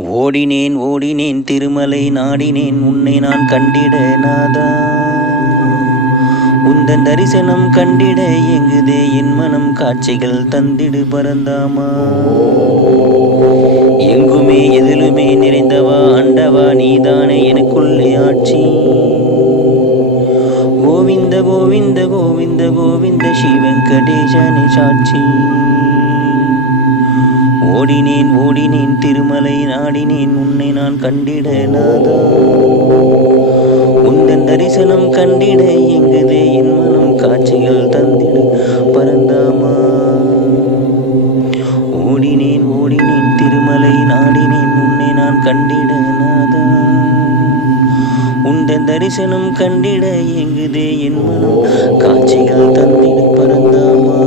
ஓடினேன் ஓடினேன் திருமலை நாடினேன் உன்னை நான் கண்டிட நாதா. உந்தன் தரிசனம் கண்டிட எங்குதே என் மனம், காட்சிகள் தந்திடு பரந்தாமா. எங்குமே எதிலுமே நிறைந்தவா ஆண்டவா, நீதானே எனக்குள்ளே ஆட்சி. கோவிந்த கோவிந்த கோவிந்த கோவிந்த ஸ்ரீ வெங்கடேசனே சாட்சி. ஓடினேன் ஓடினேன் திருமலை நாடினேன் உன்னை நான் கண்டிட நாதா. உந்தன் தரிசனம் கண்டிட எங்குதே என் மனம், காட்சிகள் தந்திடு பரந்தாமா. ஓடினேன் ஓடினேன் திருமலை நாடினேன் உன்னை நான் கண்டிட நாதா. உந்தன் தரிசனம் கண்டிட எங்குதே என் மனம், காட்சிகள் தந்திடு பரந்தாமா.